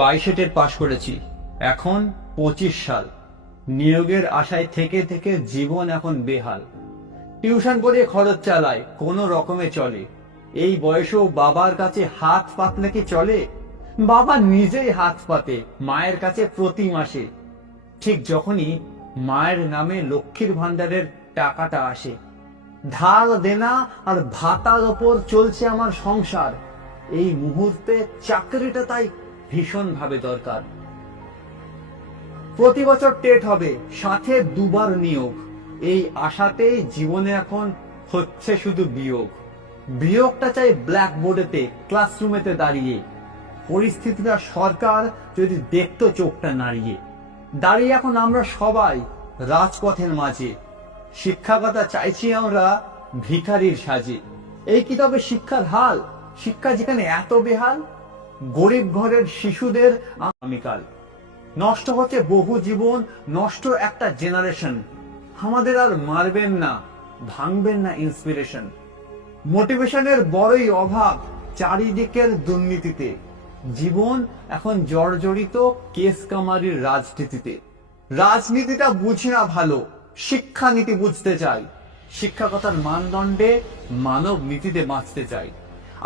বাইশে টের পাশ করেছি এখন পঁচিশ সাল নিয়োগের আশায় থেকে থেকে জীবন এখন বেহাল টিউশন পড়িয়ে খরচ চালায় কোনো রকমে চলে এই বয়সেও বাবার কাছে হাত পাতলে কি চলে বাবা নিজেই হাত পাতে মায়ের কাছে প্রতি মাসে ঠিক যখনই মায়ের নামে লক্ষ্মীর ভান্ডারের টাকাটা আসে ধার দেনা আর ভাতার ওপর চলছে আমার সংসার এই মুহূর্তে চাকরিটা তাই ভীষণভাবে দরকার প্রতি বছর টেট হবে সাথে দুবার নিয়োগ এই আশাতেই জীবনে এখন হচ্ছে শুধু বিয়োগ বিয়োগটা চাই ব্ল্যাকবোর্ডেতে ক্লাসরুমেতে দাঁড়িয়ে পরিস্থিতিটা সরকার যদি দেখতো চোখটা নাড়িয়ে দাঁড়িয়ে এখন আমরা সবাই রাজপথের মাঝে শিক্ষাকতা চাইছি আমরা ভিখারির সাজে এই কি তবে শিক্ষার হাল শিক্ষা যেখানে এত বেহাল গরিব ঘরের শিশুদের আগামীকাল নষ্ট হচ্ছে বহু জীবন নষ্ট একটা জেনারেশন আমাদের আর মারবেন না ভাঙবেন না ইন্সপিরেশন মোটিভেশনের বড়ই অভাব চারিদিকের দুর্নীতিতে জীবন এখন জর্জরিত কেস কামারির রাজনীতিতে রাজনীতিটা বুঝি না ভালো শিক্ষা নীতি বুঝতে চাই শিক্ষাকতার মানদণ্ডে মানব নীতিতে বাঁচতে চাই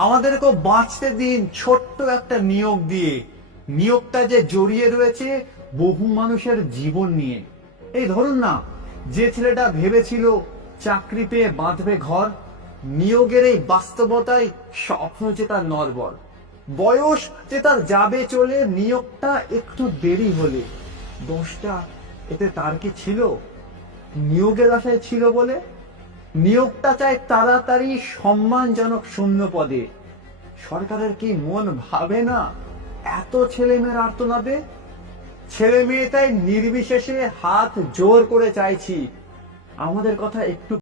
আমাদেরকেও বাঁচতে দিন ছোট্ট একটা নিয়োগ দিয়ে নিয়োগটা যে জড়িয়ে রয়েছে বহু মানুষের জীবন নিয়ে এই ধরুন না যে ছেলেটা ভেবেছিল চাকরি পেয়ে বাঁধবে ঘর নিয়োগের এই বাস্তবতায় স্বপ্ন যে তার নরবর বয়স যে তার যাবে চলে নিয়োগটা একটু দেরি হলে দশটা এতে তার কি ছিল নিয়োগের আশায় ছিল বলে নিয়োগটা চায় তাড়াতাড়ি সম্মানজনক শূন্য পদে সরকারের কি মন ভাবে না এত ছেলেমেয়ের আর্তনাদে ছেলে মেয়ে তাই নির্বিশেষে হাত জোর করে চাইছি আমাদের কথা একটু